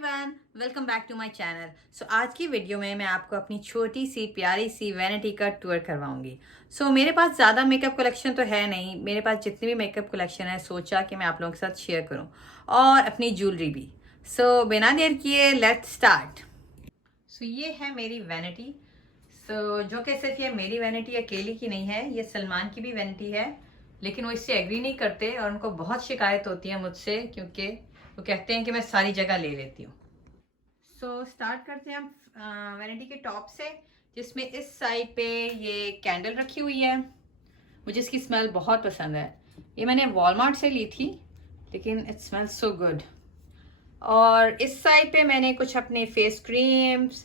Everyone, welcome back to my channel. So आज की video में मैं आपको अपनी छोटी सी प्यारी सी वैनिटी का टूर करवाऊंगी। मेरे पास ज़्यादा मेकअप कलेक्शन तो है नहीं। मेरे पास जितनी भी मेकअप कलेक्शन है सोचा कि मैं आप लोगों के साथ शेयर करूं, और अपनी ज्वेलरी भी। बिना देर किए लेट्स स्टार्ट। ये है मेरी वैनिटी। जो कि सिर्फ ये मेरी वैनिटी अकेली की नहीं है, ये सलमान की भी वैनिटी है। लेकिन वो इससे एग्री नहीं करते और उनको बहुत शिकायत होती है मुझसे, क्योंकि वो कहते हैं कि मैं सारी जगह ले लेती हूँ। स्टार्ट करते हैं हम वैनिटी के टॉप से, जिसमें इस साइड पे ये कैंडल रखी हुई है। मुझे इसकी स्मेल बहुत पसंद है। ये मैंने वॉलमार्ट से ली थी, लेकिन इट स्मेल्स सो गुड। और इस साइड पे मैंने कुछ अपने face creams,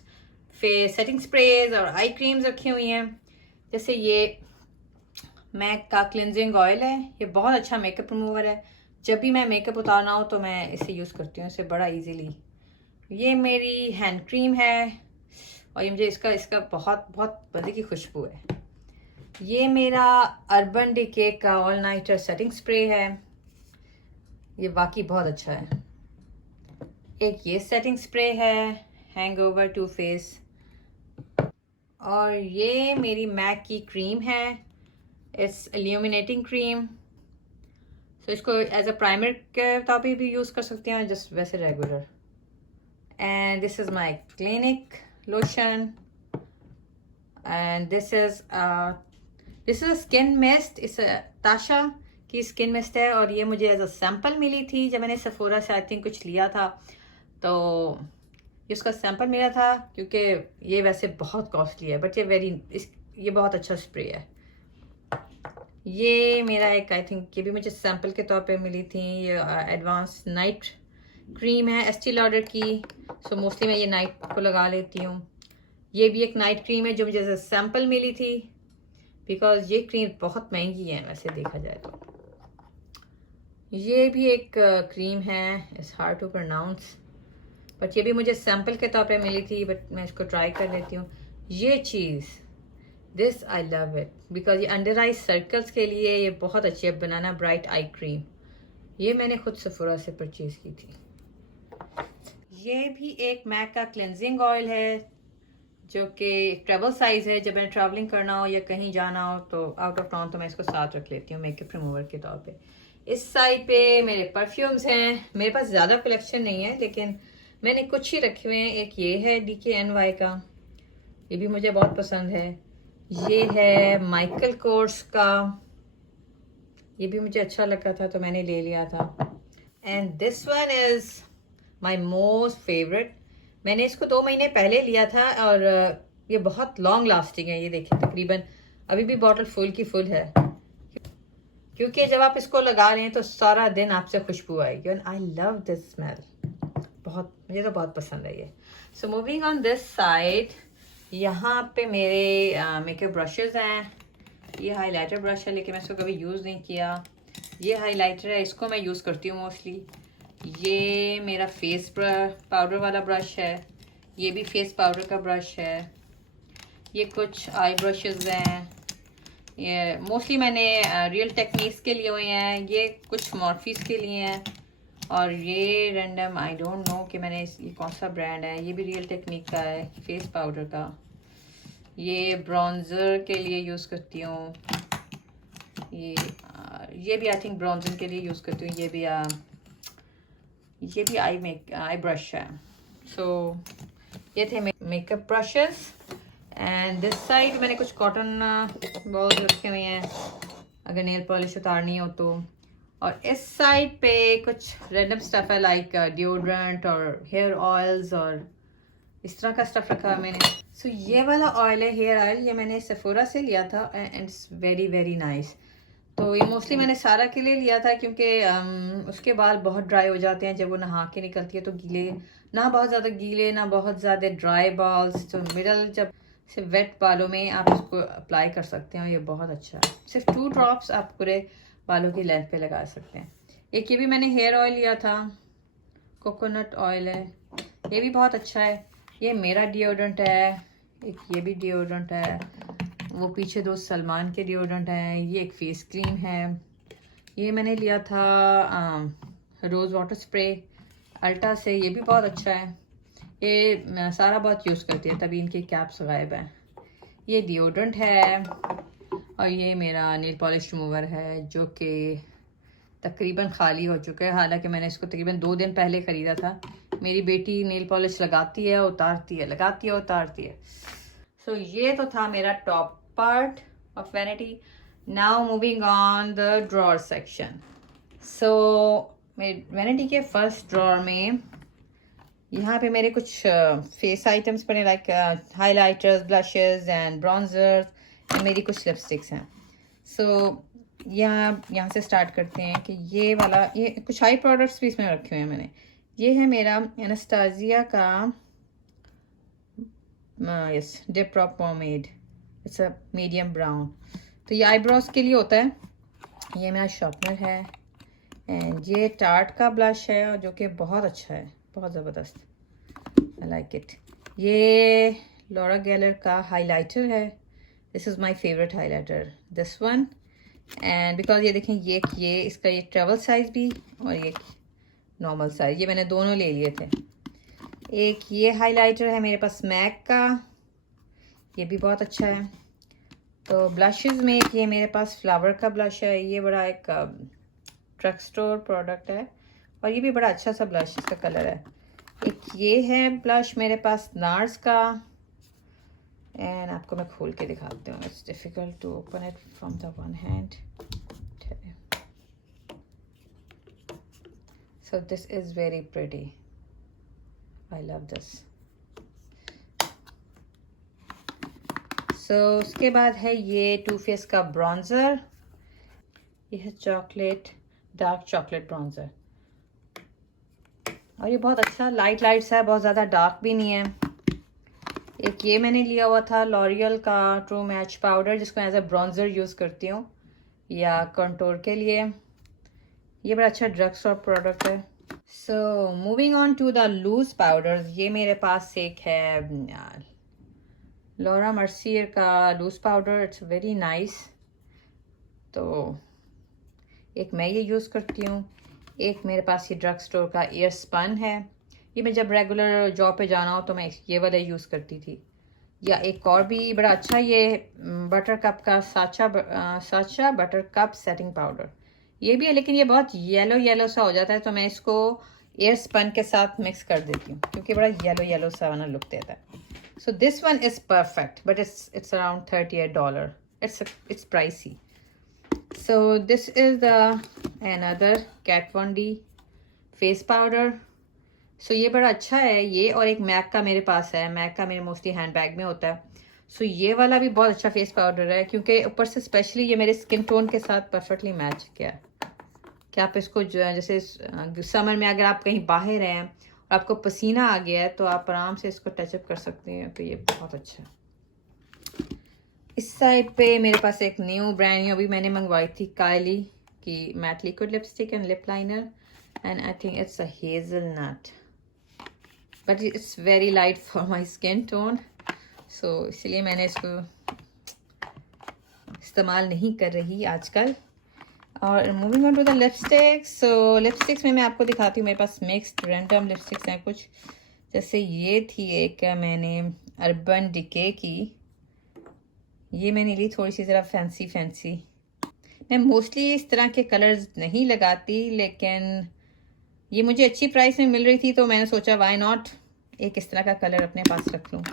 face setting sprays और आई क्रीम्स रखी हुई हैं। जैसे ये मैक का क्लिनजिंग ऑयल है, ये बहुत अच्छा मेकअप रिमूवर है। जब भी मैं मेकअप उतारना हो तो मैं इसे यूज़ करती हूँ, इसे बड़ा इजीली। ये मेरी हैंड क्रीम है, और ये मुझे इसका बहुत बहुत मज़े की खुशबू है। ये मेरा अर्बन डिके का ऑल नाइटर सेटिंग स्प्रे है, ये वाकई बहुत अच्छा है। एक ये सेटिंग स्प्रे है, हैंगओवर टू फेस। और ये मेरी मैक की क्रीम है, इट्स इल्यूमिनेटिंग क्रीम। इसको एज अ प्राइमर के तौर पे भी यूज़ कर सकते हैं, जस्ट वैसे regular. And this is my Clinique lotion, and this is a skin mist. इस ताशा की स्किन मिस्ट है, और ये मुझे एज अ सैम्पल मिली थी जब मैंने सफोरा से आई थिंक कुछ लिया था। तो इसका सैम्पल मिला था, क्योंकि ये वैसे बहुत कॉस्टली है, बट ये बहुत अच्छा स्प्रे है। ये मेरा एक आई थिंक ये भी मुझे सैम्पल के तौर पे मिली थी। ये एडवांस नाइट क्रीम है एस्टी लॉडर की। मोस्टली मैं ये नाइट को लगा लेती हूँ। ये भी एक नाइट क्रीम है जो मुझे सैम्पल मिली थी, बिकॉज ये क्रीम बहुत महंगी है वैसे देखा जाए तो। ये भी एक क्रीम है, it's hard to pronounce, but ये भी मुझे सैम्पल के तौर पे मिली थी, बट मैं इसको ट्राई कर लेती हूँ। ये चीज़ this I love it, because ये अंडर आई सर्कल्स के लिए ये बहुत अच्छी है। बनाना ब्राइट आई क्रीम, ये मैंने खुद सफोरा से परचेज की थी। ये भी एक मैक का क्लेंजिंग ऑयल है, जो कि ट्रेवल साइज है। जब मैं ट्रैवलिंग करना हो या कहीं जाना हो तो आउट ऑफ टाउन, तो मैं इसको साथ रख लेती हूँ मेकअप रिमूवर के तौर पे। इस साइड पे मेरे परफ्यूम्स हैं। मेरे पास ज़्यादा कलेक्शन नहीं है, लेकिन मैंने कुछ ही रखे हुए हैं। एक ये है DKNY का, ये भी मुझे बहुत पसंद है। ये है माइकल कोर्स का, ये भी मुझे अच्छा लगा था तो मैंने ले लिया था। And this one is my most favourite. मैंने इसको 2 महीने पहले लिया था, और ये बहुत लॉन्ग लास्टिंग है। ये देखिए तकरीबन अभी भी बॉटल फुल की फुल है, क्योंकि जब आप इसको लगा लें तो सारा दिन आपसे खुशबू आएगी। And I love this smell, मुझे तो बहुत पसंद है ये। मूविंग ऑन दिस साइड, यहाँ पे मेरे मेकअप ब्रशेज़ हैं। ये हाइलाइटर ब्रश है, लेकिन मैं इसको कभी यूज़ नहीं किया। ये हाइलाइटर है, इसको मैं यूज़ करती हूँ मोस्टली। ये मेरा फेस पाउडर वाला ब्रश है, ये भी फेस पाउडर का ब्रश है। ये कुछ आई ब्रशेज़ हैं, ये मोस्टली मैंने रियल टेक्निक्स के लिए हुए हैं। ये कुछ मॉर्फीज के लिए हैं, और ये रैंडम आई डोंट नो कि ये कौन सा ब्रांड है। ये भी रियल टेक्निक का है, फेस पाउडर का। ये ब्रॉन्ज़र के लिए यूज़ करती हूँ। ये भी आई थिंक ब्रॉन्जिंग के लिए यूज़ करती हूँ। ये भी आई ब्रश है। ये थे makeup brushes. And this side मैंने कुछ कॉटन बॉल्स रखे हुए हैं, अगर नेल पॉलिश उतारनी हो तो। और इस साइड पे कुछ रैंडम स्टफ है, लाइक डिओड्रेंट और हेयर ऑयल्स और इस तरह का स्टफ रखा है मैंने। ये वाला ऑयल है हेयर ऑयल, ये मैंने सेफोरा से लिया था, and it's very very nice. तो ये मोस्टली मैंने सारा के लिए लिया था, क्योंकि उसके बाल बहुत ड्राई हो जाते हैं जब वो नहा के निकलती है। तो गीले ना, बहुत ज़्यादा गीले ना बहुत ज़्यादा ड्राई बाल्स, तो मिडल जब सिर्फ वेट बालों में आप इसको अप्लाई कर सकते हैं। ये बहुत अच्छा है, सिर्फ 2 ड्रॉप्स आप पूरे बालों की लेंथ पे लगा सकते हैं। एक ये भी मैंने हेयर ऑयल लिया था, कोकोनट ऑयल है, ये भी बहुत अच्छा है। ये मेरा डिओड्रेंट है, एक ये भी डिओड्रेंट है, वो पीछे 2 सलमान के डिओड्रेंट हैं। ये एक फेस क्रीम है, ये मैंने लिया था रोज़ वाटर स्प्रे। अल्टा से, ये भी बहुत अच्छा है। ये सारा बहुत यूज़ करती है, तभी इनकी कैप्स गायब हैं। ये डिओड्रेंट है और ये मेरा नेल पॉलिश रिमूवर है जो कि तकरीबन खाली हो चुका है। हालांकि मैंने इसको तकरीबन 2 दिन पहले ख़रीदा था। मेरी बेटी नेल पॉलिश लगाती है, उतारती है, लगाती है, उतारती है। सो ये तो था मेरा top part of vanity. Now moving on the drawer section. So मेरे वैनिटी के फर्स्ट ड्रॉर में यहाँ पे मेरे कुछ फेस आइटम्स पड़े, like highlighters, blushes and bronzers, and मेरी कुछ लिपस्टिक्स हैं। सो यहाँ से स्टार्ट करते हैं कि ये वाला, ये कुछ आई प्रोडक्ट्स भी इसमें रखे हुए हैं मैंने। ये है मेरा एनास्टासिया का yes dip top pomade, it's a medium brown. तो ये आईब्रोज के लिए होता है। ये मेरा शार्पनर है एंड ये टार्ट का ब्लश है और जो कि बहुत अच्छा है, बहुत ज़बरदस्त, आई लाइक इट। ये लॉरा गेलर का हाइलाइटर है। This is my favourite highlighter, this one. And because ये देखें, ये इसका ये ट्रेवल साइज़ भी और ये नॉर्मल साइज़, ये मैंने दोनों ले लिए थे। एक ये हाइलाइटर है मेरे पास मैक का, ये भी बहुत अच्छा है। तो ब्लशेस में एक ये मेरे पास फ्लावर का ब्लश है, ये बड़ा एक ड्रग स्टोर प्रोडक्ट है और ये भी बड़ा अच्छा सा ब्लश, इसका कलर है। एक ये है ब्लश मेरे पास नार्स का, एंड आपको मैं खोल के दिखाती हूँ। It's difficult to open it from the one hand. So this is very pretty, I love this. So उसके बाद है ये टू फेस का ब्रॉन्ज़र, ये है चॉकलेट, डार्क चॉकलेट ब्रॉन्ज़र, और ये बहुत अच्छा लाइट सा है, बहुत ज़्यादा डार्क भी नहीं है। एक ये मैंने लिया हुआ था लॉरियल का ट्रू मैच पाउडर, जिसको एज अ ब्रॉन्ज़र यूज़ करती हूँ या कंटूर के लिए। ये बड़ा अच्छा ड्रग स्टोर प्रोडक्ट है। So moving on to the loose powders, ये मेरे पास एक है लॉरा मर्सियर का loose powder, it's very nice. तो एक मैं ये यूज़ करती हूँ। एक मेरे पास ये ड्रग स्टोर का एयर स्पन है, ये मैं जब रेगुलर जॉब पे जाना हो तो मैं ये वाला यूज़ करती थी। या एक और भी बड़ा अच्छा, ये बटर कप का साचा बटर कप सेटिंग पाउडर, ये भी है, लेकिन ये बहुत येलो सा हो जाता है, तो मैं इसको एयर स्पन के साथ मिक्स कर देती हूँ क्योंकि बड़ा येलो सा वाला लुक देता है। So this one is perfect, but it's around $38. It's pricey. So this is another Kat Von D face powder. So ये बड़ा अच्छा है ये, और एक मैक का मेरे पास है, मैक का मेरे मोस्टली हैंड बैग में होता है। सो ये वाला भी बहुत अच्छा फेस पाउडर है क्योंकि ऊपर से स्पेशली ये मेरे स्किन टोन के साथ परफेक्टली मैच किया है। कि आप इसको जैसे समर में अगर आप कहीं बाहर हैं और आपको पसीना आ गया है तो आप आराम से इसको टचअप कर सकते हैं, तो ये बहुत अच्छा है। इस साइड पे मेरे पास एक न्यू ब्रांड न्यू अभी मैंने मंगवाई थी, कायली की matte liquid lipstick and lip liner, and I think it's a hazelnut, but it's very light for my skin tone, so इसलिए मैंने इसको इस्तेमाल नहीं कर रही आजकल। और moving on to the lipsticks, so lipsticks में मैं आपको दिखाती हूँ। मेरे पास मिक्स्ड रैंडम लिपस्टिक्स हैं कुछ, जैसे ये थी एक मैंने अर्बन डिके की, ये मैंने ली थोड़ी सी ज़रा फैंसी। मैं मोस्टली इस तरह के कलर्स नहीं लगाती, लेकिन ये मुझे अच्छी प्राइस में मिल रही थी तो मैंने सोचा वाई नॉट एक इस तरह का कलर अपने पास रख लूँ।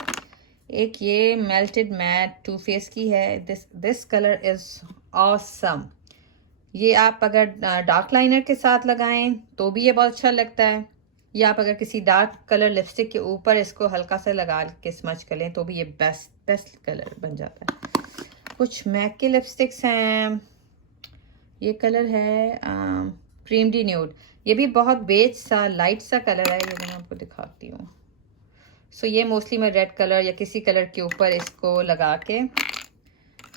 एक ये मेल्टेड मैट टू फेस की है, दिस कलर इज़ ऑसम। ये आप अगर डार्क लाइनर के साथ लगाएं तो भी ये बहुत अच्छा लगता है, या आप अगर किसी डार्क कलर लिपस्टिक के ऊपर इसको हल्का सा लगा के स्मच कर लें तो भी ये बेस्ट कलर बन जाता है। कुछ मैक के लिपस्टिक्स हैं, ये कलर है क्रीम डी न्यूड, ये भी बहुत बेज सा लाइट सा कलर है, ये मैं आपको दिखाती हूँ। सो ये मोस्टली मैं रेड कलर या किसी कलर के ऊपर इसको लगा के,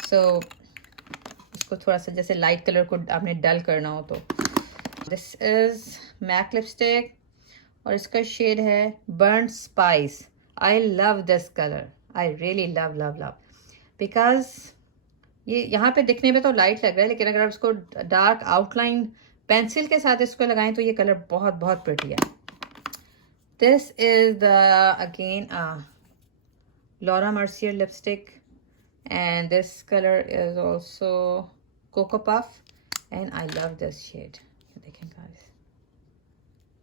सो इसको थोड़ा सा जैसे लाइट कलर को आपने डल करना हो तो। दिस इज़ मैक लिपस्टिक और इसका शेड है burn spice. I love this colour, I really love because ये यहाँ पे दिखने में तो लाइट लग रहा है, लेकिन अगर आप इसको डार्क आउटलाइन पेंसिल के साथ इसको लगाएं तो ये कलर बहुत प्रिटी है। This is the again Laura Mercier lipstick, and this color is also Cocoa Puff, and I love this shade. देखें guys,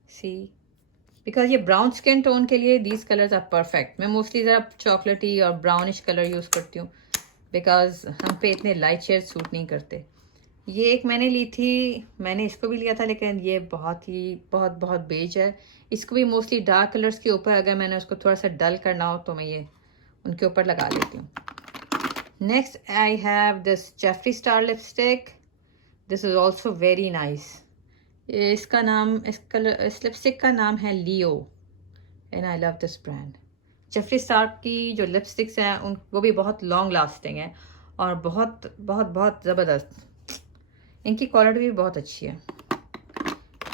see, because ये ब्राउन स्किन टोन के लिए these colors are perfect. मैं mostly ज़रा चॉकलेटी और brownish colour use करती हूँ बिकॉज हम पे इतने लाइट शेड सूट नहीं करते. ये एक मैंने ली थी, मैंने इसको भी लिया था, लेकिन ये बहुत ही बहुत बेज है. इसको भी मोस्टली डार्क कलर्स के ऊपर अगर मैंने उसको थोड़ा सा डल करना हो तो मैं ये उनके ऊपर लगा लेती हूँ. Next I have this Jeffree Star lipstick. This is also very nice. इसका नाम, इस लिपस्टिक का नाम है Leo, and I love this brand. Jeffree Star की जो लिपस्टिक्स हैं उन वो भी बहुत लॉन्ग लास्टिंग है और बहुत बहुत बहुत ज़बरदस्त. इनकी क्वालिटी भी बहुत अच्छी है.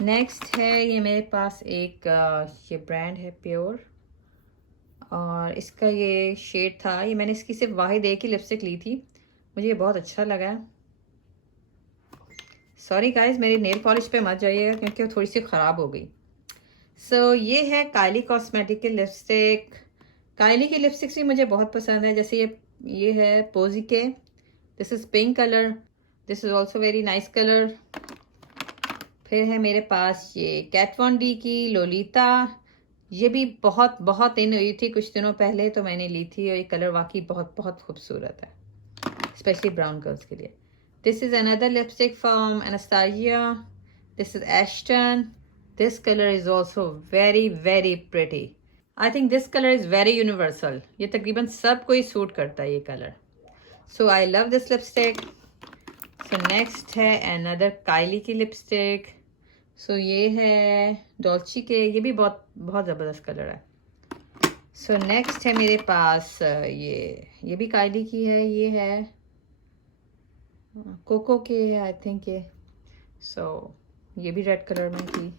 नेक्स्ट है ये मेरे पास एक ये ब्रांड है प्योर, और इसका ये शेड था. ये मैंने इसकी सिर्फ वाहिद एक ही लिपस्टिक ली थी, मुझे ये बहुत अच्छा लगा. सॉरी गाइस, मेरी नेल पॉलिश पे मत जाइएगा क्योंकि वो थोड़ी सी ख़राब हो गई. सो ये है कायली कॉस्मेटिक की लिपस्टिक. कायली की लिपस्टिक्स भी मुझे बहुत पसंद है. जैसे ये है पोजी के, this is pink colour. This is also very nice colour. फिर है मेरे पास ये कैट वन डी की लोलिता. ये भी बहुत इन हुई थी कुछ दिनों पहले, तो मैंने ली थी, और ये कलर वाकई बहुत खूबसूरत है, स्पेशली ब्राउन गर्ल्स के लिए. This is another lipstick from Anastasia. This is Ashton. This colour is also very pretty. I think this colour is very universal. ये तकरीबन सब कोई सूट करता है ये colour. So I love this lipstick. So next है another Kylie की lipstick. सो ये है डॉल्ची के, ये भी बहुत ज़बरदस्त कलर है. सो नेक्स्ट है मेरे पास ये भी कायली की है. ये है कोको के है आई थिंक ये. सो ये भी रेड कलर में थी.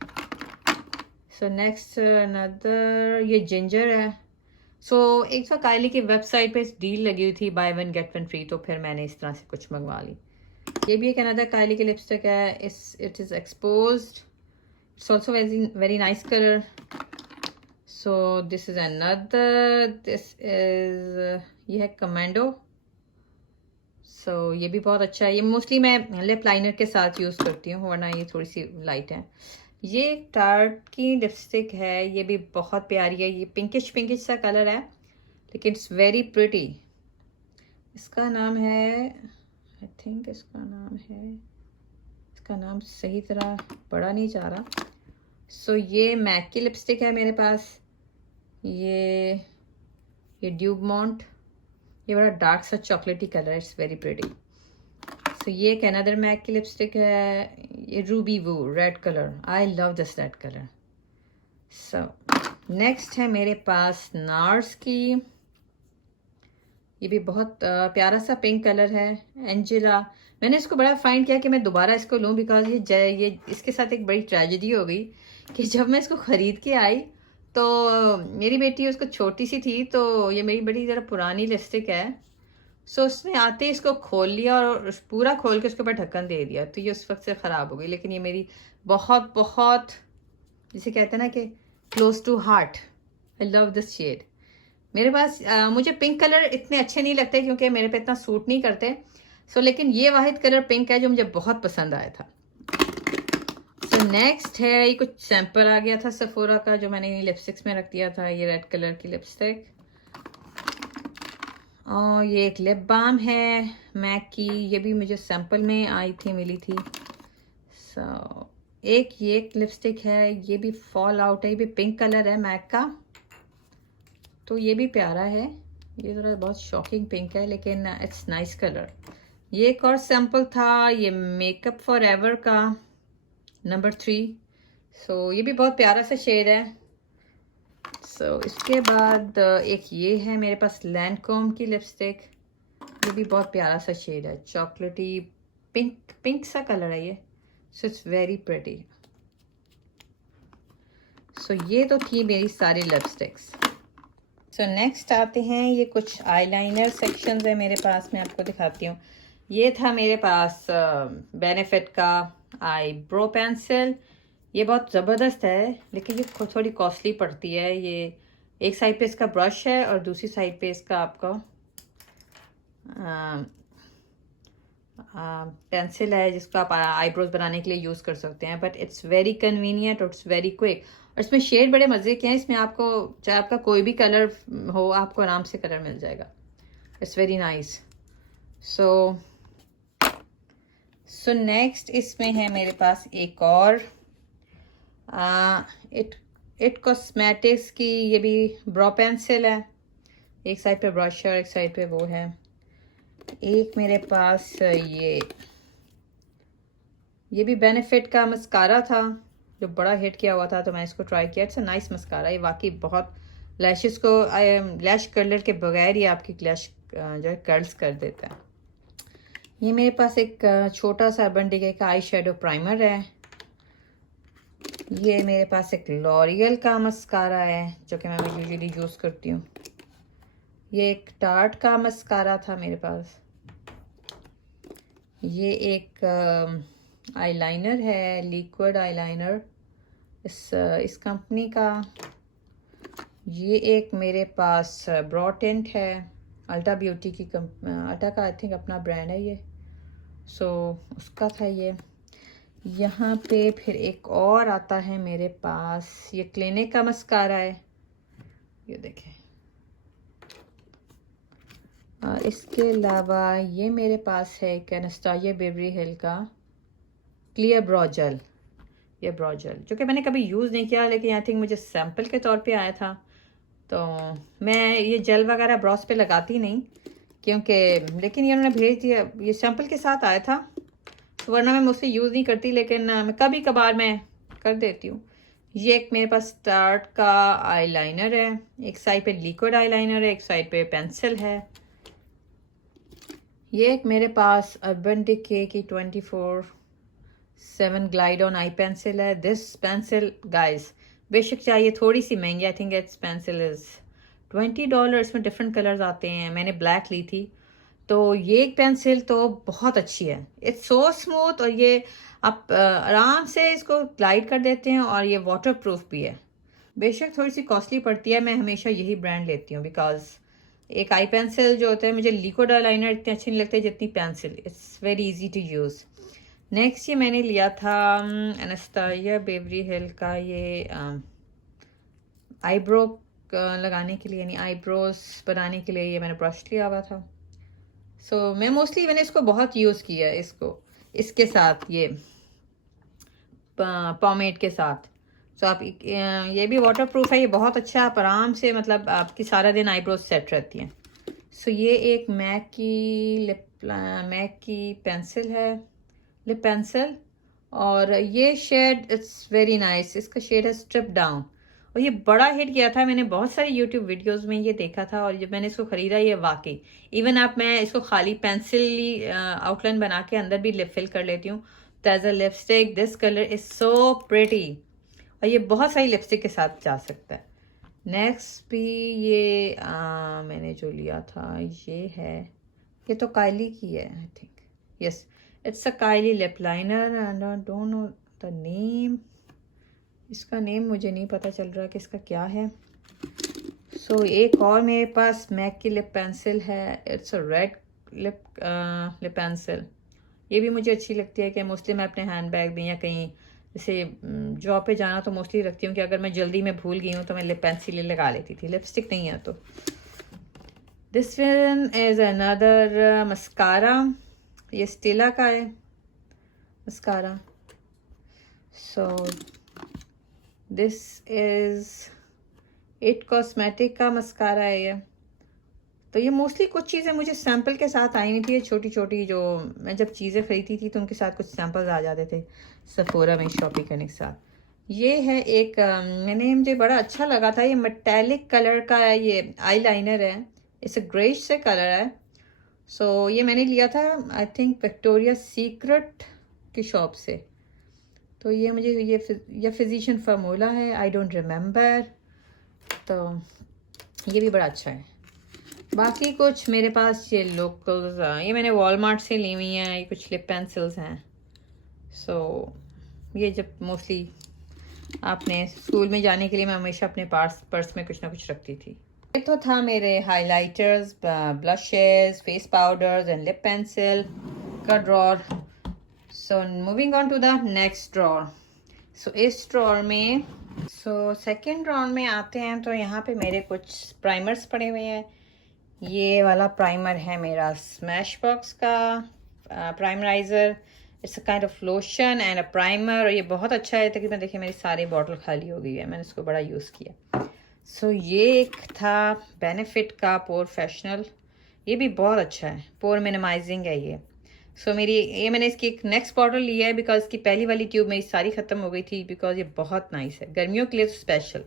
सो नेक्स्ट अनदर ये जिंजर है. सो एक दफ़ा कायली की वेबसाइट पे डील लगी हुई थी, by one get one free, तो फिर मैंने इस तरह से कुछ मंगवा ली. ये भी एक अनदर कायली की लिपस्टिक है. It is exposed. It's also very nice colour. So this is another. This is ये है कमांडो. सो ये भी बहुत अच्छा है. ये मोस्टली मैं लिप लाइनर के साथ यूज़ करती हूँ, वरना ये थोड़ी सी लाइट है. ये टार्ट की लिपस्टिक है. ये भी बहुत प्यारी है. ये पिंकिश सा कलर है, लेकिन इट्स वेरी प्रिटी. इसका नाम है, आई थिंक इसका नाम सही तरह पढ़ा नहीं जा रहा. सो ये मैक की लिपस्टिक है मेरे पास. ये ड्यूब मॉन्ट. ये बड़ा डार्क सा चॉकलेटी कलर है. It's very pretty. सो ये एक अनदर मैक की लिपस्टिक है. ये Ruby Woo red colour. I love this red colour. So next है मेरे पास नार्स की. ये भी बहुत प्यारा सा पिंक कलर है. एंजेला. मैंने इसको बड़ा फाइंड किया कि मैं दोबारा इसको लूँ, बिकॉज ये इसके साथ एक बड़ी ट्रेजेडी हो गई कि जब मैं इसको ख़रीद के आई तो मेरी बेटी उसको छोटी सी थी, तो ये मेरी बड़ी ज़रा पुरानी लिपस्टिक है. सो उसने आते ही इसको खोल लिया और पूरा खोल के उसके ऊपर ढक्कन दे दिया, तो ये उस वक्त से ख़राब हो गई. लेकिन ये मेरी बहुत जिसे कहते हैं ना कि close to heart. I love this shade. मेरे पास मुझे पिंक कलर इतने अच्छे नहीं लगते क्योंकि मेरे पे इतना सूट नहीं करते. सो लेकिन ये वाहिद कलर पिंक है जो मुझे बहुत पसंद आया था. सो नेक्स्ट है, ये कुछ सैंपल आ गया था सेफोरा का जो मैंने लिपस्टिक्स में रख दिया था. ये रेड कलर की लिपस्टिक. और ये एक लिप बाम है मैक की. ये भी मुझे सैंपल में आई थी, मिली थी. सो एक लिपस्टिक है. ये भी फॉल आउट है. ये भी पिंक कलर है मैक का, तो ये भी प्यारा है. ये ज़रा बहुत शॉकिंग पिंक है, लेकिन इट्स नाइस कलर. ये एक और सैम्पल था, ये मेकअप फॉर एवर का नंबर 3. सो ये भी बहुत प्यारा सा शेड है. सो इसके बाद एक ये है मेरे पास लैंडकॉम की लिपस्टिक. ये भी बहुत प्यारा सा शेड है. चॉकलेटी पिंक सा कलर है ये. So it's very pretty. So ये तो थी मेरी सारी लिपस्टिक्स. सो नेक्स्ट आते हैं, ये कुछ आईलाइनर सेक्शंस है मेरे पास. मैं आपको दिखाती हूँ. ये था मेरे पास बेनेफिट का आईब्रो पेंसिल. ये बहुत ज़बरदस्त है, लेकिन ये थोड़ी कॉस्टली पड़ती है। ये एक साइड पे इसका ब्रश है और दूसरी साइड पे इसका आपका पेंसिल है, जिसको आप आईब्रोज बनाने के लिए यूज़ कर सकते हैं। बट इट्स वेरी कन्वीनियंट और इट्स वेरी क्विक। और इसमें शेड बड़े मज़े के हैं। इसमें आपको चाहे आपका कोई भी कलर हो, आपको आराम से कलर मिल जाएगा। It's very nice. So next इसमें है मेरे पास एक और इट कॉस्मेटिक्स की ये भी ब्रो पेंसिल है। एक साइड पे ब्रश है और एक साइड पे वो है। एक मेरे पास ये भी बेनिफिट का मस्कारा था जो बड़ा हिट किया हुआ था, तो मैं इसको ट्राई किया। It's a nice mascara. ये वाकई बहुत लैशेस को लैश कर्लर के बगैर ही आपकी लैश जो है कर्ल्स कर देता है। ये मेरे पास एक छोटा सा अर्बन डिके का आई शेडो प्राइमर है। ये मेरे पास एक लॉरियल का मस्कारा है जो कि मैं यूजुअली यूज़ करती हूँ। ये एक टार्ट का मस्कारा था मेरे पास। ये एक आईलाइनर है, लिक्विड आईलाइनर इस कंपनी का। ये एक मेरे पास ब्रो टिंट है, अल्टा ब्यूटी की अल्टा का आई थिंक अपना ब्रांड है ये। उसका था ये। यहाँ पे फिर एक और आता है मेरे पास, ये क्लिनिक का मस्कारा है, ये देखें। और इसके अलावा ये मेरे पास है एक एनास्टेसिया बेवरी हिल का क्लियर ब्रो जेल। ये ब्रो जेल जो कि मैंने कभी यूज़ नहीं किया, लेकिन आई थिंक मुझे सैम्पल के तौर पे आया था। तो मैं ये जेल वगैरह ब्रॉस पे लगाती नहीं क्योंकि, लेकिन ये उन्होंने भेज दिया, ये सैम्पल के साथ आया था, तो वरना मैं मुझसे यूज़ नहीं करती, लेकिन मैं कभी कभार मैं कर देती हूँ। ये एक मेरे पास स्टार्ट का आईलाइनर है। एक साइड पे लिक्विड आईलाइनर है, एक साइड पे पेंसिल है। ये एक मेरे पास अर्बन डिके की 24/7 ग्लाइड ऑन आई पेंसिल है। दिस पेंसिल गाइस बेशक चाहिए थोड़ी सी महंगी, आई थिंक इट्स पेंसिल इज़ $20। इसमें डिफरेंट कलर्स आते हैं। मैंने ब्लैक ली थी। तो ये एक पेंसिल तो बहुत अच्छी है। इट्स सो स्मूथ, और ये आप आराम से इसको ग्लाइड कर देते हैं, और ये वाटर प्रूफ भी है। बेशक थोड़ी सी कॉस्टली पड़ती है, मैं हमेशा यही ब्रांड लेती हूँ बिकॉज एक आई पेंसिल जो होता है, मुझे लिक्विड आईलाइनर इतनी अच्छी नहीं लगती जितनी pencil. It's very easy to use. Next ये मैंने लिया था एनास्टेसिया बेवरी हिल का ये आईब्रो लगाने के लिए, यानी आईब्रोज बनाने के लिए ये मैंने ब्रश लिया हुआ था। मैं मैंने इसको बहुत यूज़ किया है, इसके साथ ये पॉमेड के साथ। आप ये भी वाटर प्रूफ है, ये बहुत अच्छा। आप आराम से मतलब आपकी सारा दिन आईब्रोज सेट रहती हैं। ये एक मैक की पेंसिल है, लिप पेंसिल, और ये शेड इट्स वेरी नाइस। इसका शेड है स्ट्रिप डाउन, और ये बड़ा हिट किया था। मैंने बहुत सारी यूट्यूब वीडियोस में ये देखा था, और जब मैंने इसको ख़रीदा, ये वाकई इवन मैं इसको खाली पेंसिल आउटलाइन बना के अंदर भी लिप फिल कर लेती हूँ। तो as a lipstick this colour is so pretty, और ये बहुत सारी लिपस्टिक के साथ जा सकता है। नेक्स्ट भी ये मैंने जो लिया था ये तो काइली की है I think. Yes, it's a Kylie lip liner and I don't know the name. इसका नेम मुझे नहीं पता चल रहा कि इसका क्या है। एक और मेरे पास मैक की लिप पेंसिल है। It's a red lip pencil. ये भी मुझे अच्छी लगती है कि मोस्टली मैं अपने हैंड बैग में या कहीं जैसे जॉब पे जाना तो मोस्टली रखती हूँ कि अगर मैं जल्दी में भूल गई हूँ तो मैं लिप पेंसिल लगा लेती थी, लिपस्टिक नहीं है तो। This one is another mascara. ये स्टेला का है mascara. This is it cosmetic का मस्कारा है ये। तो ये मोस्टली कुछ चीज़ें मुझे सैम्पल के साथ आई नहीं थी। ये छोटी छोटी जो मैं जब चीज़ें खरीदती थी तो उनके साथ कुछ सैम्पल्स आ जाते थे सफोरा में शॉपिंग करने के साथ। ये है एक मुझे बड़ा अच्छा लगा था। ये मेटेलिक कलर का है, ये आई लाइनर है। इसे ग्रेश से कलर है। ये मैंने लिया था आई थिंक विक्टोरिया सीक्रेट की शॉप से। तो ये मुझे ये फिजिशियन फार्मूला है, आई डोंट रिमेम्बर। तो ये भी बड़ा अच्छा है। बाकी कुछ मेरे पास ये लोकल्स, ये मैंने वॉलमार्ट से ली हुई हैं। ये कुछ लिप पेंसिल्स हैं। ये जब मोस्टली आपने स्कूल में जाने के लिए मैं हमेशा अपने पर्स में कुछ ना कुछ रखती थी। ये तो था मेरे highlighters, blushes, face powders and lip pencil का drawer. So moving on to the next drawer. So इस ड्रॉर में सेकेंड ड्रॉर में आते हैं तो यहाँ पे मेरे कुछ प्राइमर्स पड़े हुए हैं। ये वाला प्राइमर है मेरा स्मैशबॉक्स का primerizer. It's a kind of lotion and a primer, और ये बहुत अच्छा है। तकरीबन देखिए मेरी सारी बॉटल खाली हो गई है, मैंने इसको बड़ा यूज़ किया। सो ये एक था बेनिफिट का प्रोफेशनल, ये भी बहुत अच्छा है, पोर मिनिमाइजिंग है ये। सो मैंने इसकी एक नेक्स्ट बॉटल लिया है बिकॉज इसकी पहली वाली ट्यूब मेरी सारी ख़त्म हो गई थी, बिकॉज ये बहुत नाइस है गर्मियों के लिए तो स्पेशल।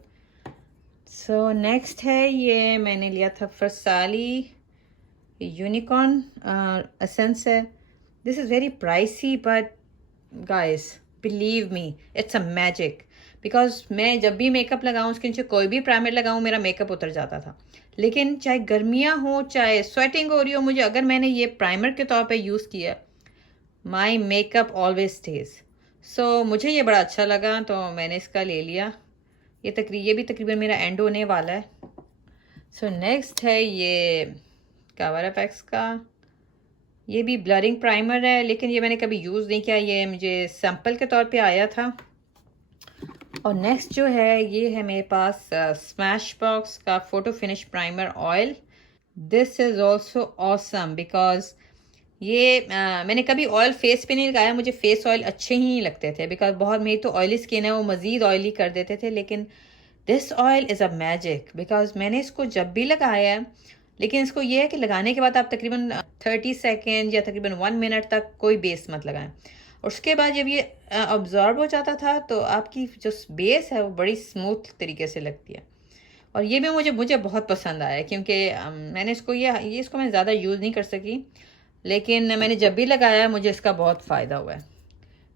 सो नेक्स्ट है ये मैंने लिया था फरसाली यूनिकॉर्न एसेंस है। This is very pricey but guys believe me it's a magic, because मैं जब भी मेकअप लगाऊँ उसके नीचे कोई भी प्राइमर लगाऊँ मेरा मेकअप उतर जाता था। लेकिन चाहे गर्मियाँ हो चाहे स्वेटिंग हो रही हो, मुझे अगर मैंने ये प्राइमर के तौर पे यूज़ किया, माई मेकअप ऑलवेज स्टेज। सो मुझे ये बड़ा अच्छा लगा तो मैंने इसका ले लिया। ये भी तकरीबन मेरा एंड होने वाला है। सो नेक्स्ट है ये कवर एफेक्ट्स का, ये भी ब्लरिंग प्राइमर है, लेकिन ये मैंने कभी यूज़ नहीं किया, ये मुझे सैम्पल के तौर पे आया था। और नेक्स्ट जो है ये है मेरे पास स्मैशबॉक्स का photo finish primer oil. This is also awesome because ये मैंने कभी ऑयल फेस पे नहीं लगाया, मुझे फेस ऑयल अच्छे ही नहीं लगते थे बिकॉज बहुत मेरी तो ऑयली स्किन है, वो मज़ीद ऑयली कर देते थे। लेकिन this oil is a magic because मैंने इसको जब भी लगाया है, लेकिन इसको ये है कि लगाने के बाद आप तकरीबन 30 सेकेंड या तकरीबन 1 मिनट तक कोई बेस मत लगाएं। और उसके बाद जब ये ऑब्जॉर्ब हो जाता था तो आपकी जो बेस है वो बड़ी स्मूथ तरीके से लगती है। और ये भी मुझे बहुत पसंद आया क्योंकि मैंने इसको मैं ज़्यादा यूज़ नहीं कर सकी, लेकिन मैंने जब भी लगाया मुझे इसका बहुत फ़ायदा हुआ है।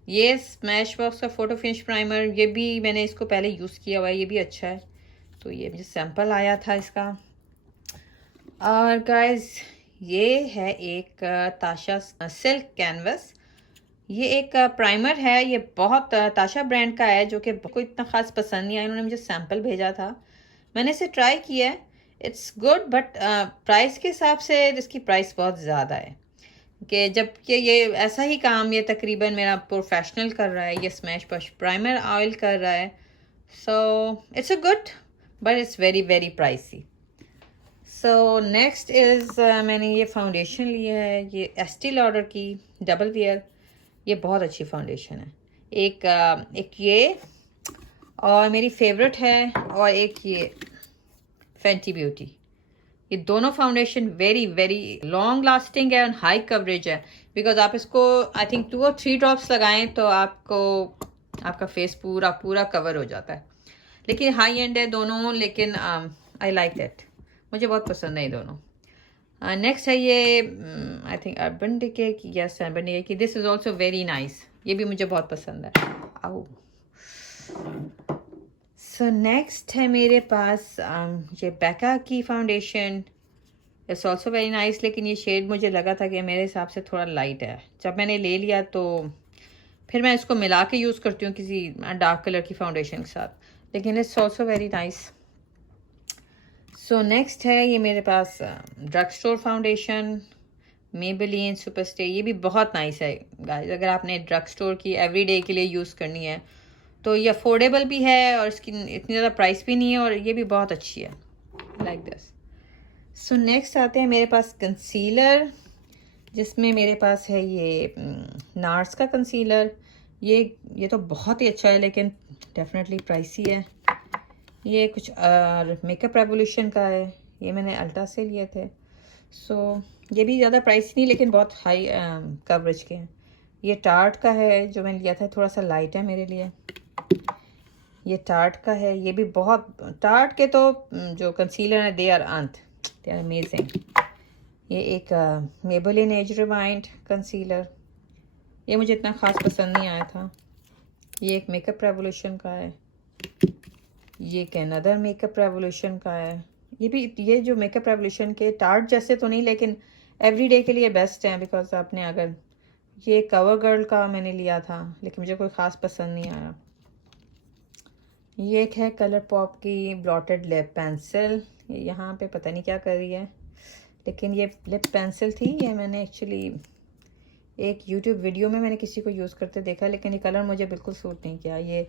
ये स्मैशबॉक्स का फ़ोटो फिनिश प्राइमर, ये भी मैंने इसको पहले यूज़ किया हुआ है, ये भी अच्छा है। तो ये मुझे सैम्पल आया था इसका। और गाइस ये है एक ताशा सिल्क कैनवस, ये एक प्राइमर है, ये बहुत ताशा ब्रांड का है जो कि कोई इतना ख़ास पसंद नहीं आया। इन्होंने मुझे सैम्पल भेजा था, मैंने इसे ट्राई किया है, इट्स गुड बट प्राइस के हिसाब से इसकी प्राइस बहुत ज़्यादा है कि जबकि ये ऐसा ही काम ये तकरीबन मेरा प्रोफेशनल कर रहा है, ये स्मैश बश प्राइमर ऑयल कर रहा है। So it's a good but it's very very pricey. So next is मैंने ये फाउंडेशन लिया है, ये एस्टी लॉडर की डबल वेयर, ये बहुत अच्छी फाउंडेशन है। एक ये और मेरी फेवरेट है, और एक ये फैंटी ब्यूटी। ये दोनों foundation very very long lasting है और हाई कवरेज है बिकॉज आप इसको आई थिंक 2 और 3 ड्रॉप्स लगाएं तो आपका फेस पूरा कवर हो जाता है। लेकिन हाई एंड है दोनों, लेकिन आई लाइक दैट, मुझे बहुत पसंद है ये दोनों। नेक्स्ट है ये आई थिंक अर्बन डिके की, यस अर्बन डिके की, this is also very nice, ये भी मुझे बहुत पसंद है। आओ सो नेक्स्ट है मेरे पास ये बैका की foundation, it's also very nice, लेकिन ये शेड मुझे लगा था कि मेरे हिसाब से थोड़ा लाइट है। जब मैंने ले लिया तो फिर मैं इसको मिला के यूज़ करती हूँ किसी डार्क कलर की फाउंडेशन के साथ, लेकिन it's also very nice. So next है ये मेरे पास ड्रग स्टोर फाउंडेशन मेबेलिन सुपरस्टे, ये भी बहुत नाइस है गाइस। अगर आपने ड्रग स्टोर की एवरीडे के लिए यूज़ करनी है तो ये अफोर्डेबल भी है और इसकी इतनी ज़्यादा प्राइस भी नहीं है, और ये भी बहुत अच्छी है, लाइक दिस। सो नेक्स्ट आते हैं मेरे पास कंसीलर, जिसमें मेरे पास है ये नार्स का कंसीलर। ये तो बहुत ही अच्छा है लेकिन डेफिनेटली प्राइसी है। ये कुछ मेकअप रेवोल्यूशन का है, ये मैंने अल्टा से लिए थे। सो ये भी ज़्यादा प्राइस नहीं लेकिन बहुत हाई कवरेज के हैं। ये टार्ट का है जो मैंने लिया था, थोड़ा सा लाइट है मेरे लिए। ये टार्ट का है, ये भी बहुत, टार्ट के तो जो कंसीलर है दे आर अमेजिंग। ये एक मेबेलिन एज रिवाइंड कंसीलर, ये मुझे इतना ख़ास पसंद नहीं आया था। ये एक मेकअप रेवोल्यूशन का है, ये एक अनदर मेकअप रेवोल्यूशन का है। ये जो मेकअप रेवोल्यूशन के टार्ट जैसे तो नहीं, लेकिन एवरीडे के लिए बेस्ट हैं बिकॉज आपने अगर, ये कवर गर्ल का मैंने लिया था लेकिन मुझे कोई ख़ास पसंद नहीं आया। ये एक है कलर पॉप की ब्लॉटेड लिप पेंसिल। ये यहाँ पे पता नहीं क्या कर रही है, लेकिन ये लिप पेंसिल थी। ये मैंने एक्चुअली एक यूट्यूब वीडियो में मैंने किसी को यूज़ करते देखा, लेकिन ये कलर मुझे बिल्कुल सूट नहीं किया। ये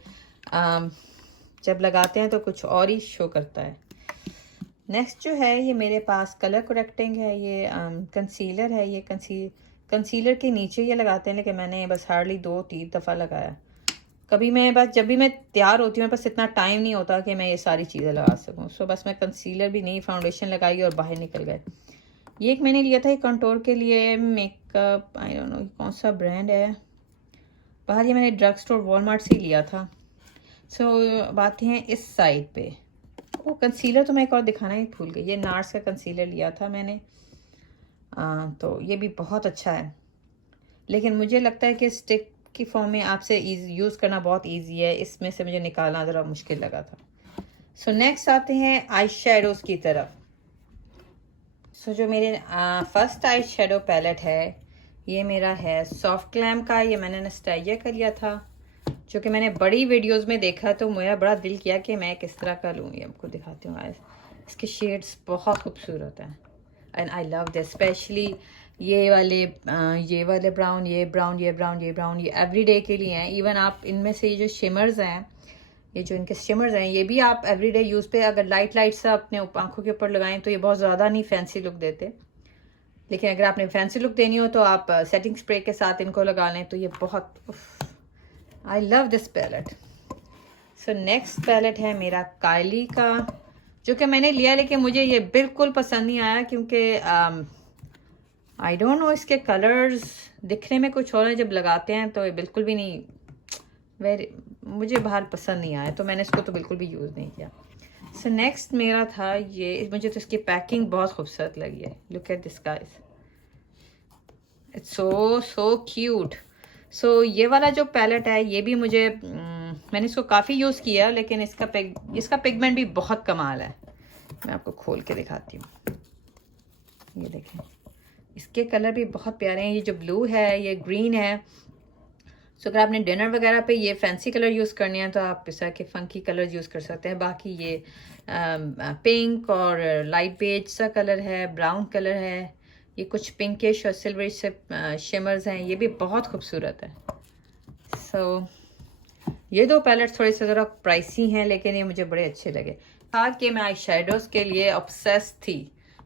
जब लगाते हैं तो कुछ और ही शो करता है। नेक्स्ट जो है ये मेरे पास कलर करेक्टिंग है। ये कंसीलर है। ये कंसीलर के नीचे ये लगाते हैं, लेकिन मैंने बस हार्डली 2-3 दफ़ा लगाया। कभी मैं बस जब भी मैं तैयार होती हूँ, मेरे पास इतना टाइम नहीं होता कि मैं ये सारी चीज़ें लगा सकूँ। सो बस मैं कंसीलर भी नहीं, फाउंडेशन लगाई और बाहर निकल गए। ये एक मैंने लिया था कंटूर के लिए मेकअप, आई डोंट नो कौन सा ब्रांड है। बाहर ये मैंने ड्रग स्टोर वॉलमार्ट से लिया था। सो बातें हैं इस साइड पे। वो कंसीलर तो मैं एक और दिखाना ही भूल गई। ये नार्स का कंसीलर लिया था मैंने। तो ये भी बहुत अच्छा है, लेकिन मुझे लगता है कि स्टिक की फॉर्म में आपसे यूज़ करना बहुत इजी है। इसमें से मुझे निकालना ज़रा मुश्किल लगा था। सो नेक्स्ट आते हैं आई शेडोज़ की तरफ। सो जो मेरे फर्स्ट आई शेडो पैलेट है, ये मेरा है सॉफ्ट ग्लैम का। ये मैंने नस्टैल्जिया का लिया था, जो कि मैंने बड़ी वीडियोस में देखा, तो मेरा बड़ा दिल किया कि मैं किस तरह का लूँ। ये आपको दिखाती हूँ। इसके शेड्स बहुत खूबसूरत हैं and I love this. Specially ये वाले ब्राउन, ये ब्राउन, ये ब्राउन, ये ब्राउन, ये एवरीडे के लिए हैं। इवन आप इनमें से ये जो शिमर्स हैं, ये जो इनके शिमर्स हैं, ये भी आप एवरीडे यूज़ पे अगर लाइट सा अपने आंखों के ऊपर लगाएं तो ये बहुत ज़्यादा नहीं फैंसी लुक देते। लेकिन अगर आपने फैंसी लुक देनी हो तो आप सेटिंग स्प्रे के साथ इनको लगा लें तो ये बहुत, I love this palette. So next palette है मेरा कायली का, जो कि मैंने लिया, लेकिन मुझे ये बिल्कुल पसंद नहीं आया, क्योंकि आई डोंट नो, इसके कलर्स दिखने में कुछ और है, जब लगाते हैं तो ये बिल्कुल भी नहीं, मुझे बाहर पसंद नहीं आया, तो मैंने इसको तो बिल्कुल भी यूज़ नहीं किया। सो नेक्स्ट मेरा था ये, मुझे तो इसकी पैकिंग बहुत खूबसूरत लगी है। Look at this guys, it's so cute. So ये वाला जो पैलेट है, ये भी मुझे मैंने इसको काफ़ी यूज़ किया, लेकिन इसका पिगमेंट भी बहुत कमाल है। मैं आपको खोल के दिखाती हूँ। ये देखें, इसके कलर भी बहुत प्यारे हैं। ये जो ब्लू है, ये ग्रीन है। सो अगर आपने डिनर वगैरह पे ये फैंसी कलर यूज़ करने हैं तो आप इस तरह के फंकी कलर यूज़ कर सकते हैं। बाकी ये पिंक और लाइट बेज सा कलर है, ब्राउन कलर है, ये कुछ पिंकिश और सिल्वरिश से शिमर्स हैं, ये भी बहुत खूबसूरत है। सो ये दो पैलेट थोड़े से ज़रा प्राइसी हैं, लेकिन ये मुझे बड़े अच्छे लगे। था कि मैं आई शेडोज़ के लिए ऑब्सेस थी।